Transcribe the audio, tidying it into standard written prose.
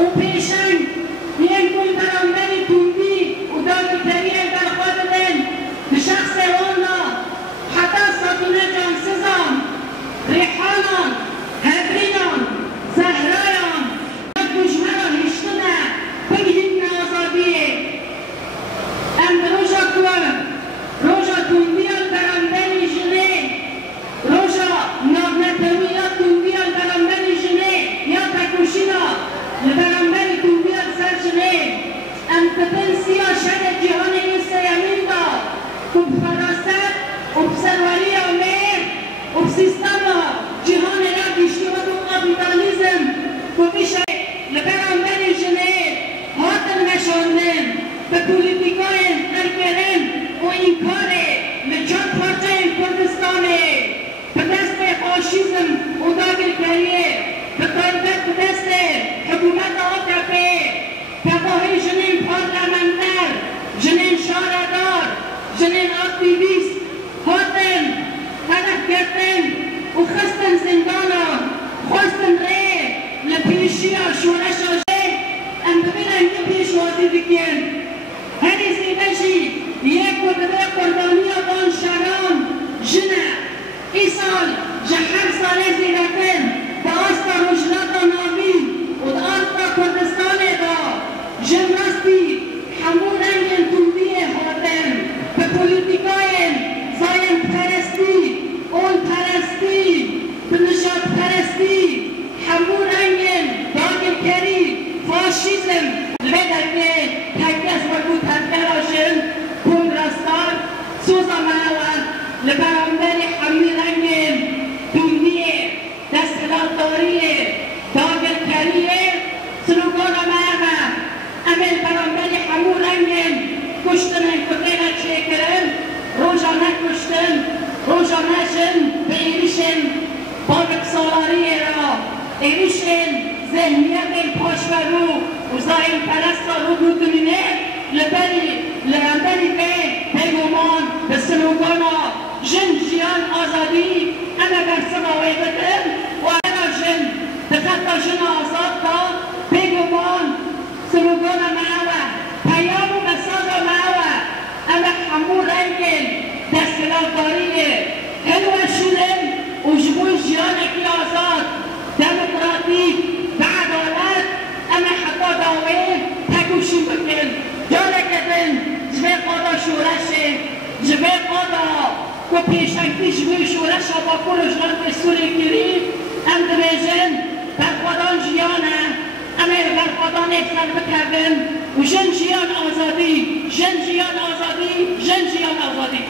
و پیشنگ یک گل برانبری توندی و دادگری در خود دل به شخص اونا حتی ساکنه جان سزان ریحانان هبرینان زهرایان دشمنان هشتونه بگید نازادیه ام روژا کوام روژا توندیان برانبری جنه روژا نابنتویات توندیان برانبری جنه یا تکوشینا لبرانبری توندیان سر جنه ام پتنسیا شد جهان این سیامین دا کب فراست و بسروری امیر و بسیستان جهان را دیشتی و دو قابیتالیزم و بیشه لبرانبری جنه هاتن نشاندن به پولیتیکای درگرن و این کاره لچار پارچه کردستانه به دست فاشیزم و داگرگریه به قایدت به دست حکومت آتفه تباهی جنین پارلمانتر جنین شاردار جنین اکتیویست هاتن هدف گرتن و خستن زندانا خواستن ره لپیشی شورش آجه ام ببینن که پیشوازی بکن هری زیدشی یک و دوی قربانی آبان شرام جنه ای سال جهر ساله زیدکن با آستا روشنات نامی و دا آستا کردستان دا جمراستی همون رنگین توندی هاتن به پولیتیکاین زاین پرستی اون پرستی به نشاد پرستی همون رنگین داگرگری فاشیزم لبدرگه تکیز بگو تدگراشن کنگرستان سوزا منوان لبرانبری همین رنگین توندیه دستخدارداریه داگرگریه سلوگان مهمه امل برانبری همون رنگین کشتن کتین چکرن روژا نکشتن روژا نشن به ایریشن بابک سالاریه را ایریشن ذهنیت پاشورو و زاین پرستا رو بودنینه لبری به پیگمان به سلوگانا جن جیان آزادی انا برسما ویدتن و انا جن دخطا جن آزاد تا پیگمان سلوگانا معوه پیام و مساج معوه انا همون رنگین دستگلارداریه هلوه شدن و جبوی جیانکی آزاد دموکراتیک و عدالت اما حتی داوه تکوشی بکن جالکتن جبه قادا شورشه جبه قادا و پیشنگی جبه شورشه با کلوشان بسوری گیری ام دمیجن برخوادان جیانه اما برخوادان اکسر بکردن و جن جیان آزادی جن جیان آزادی جن جیان آزادی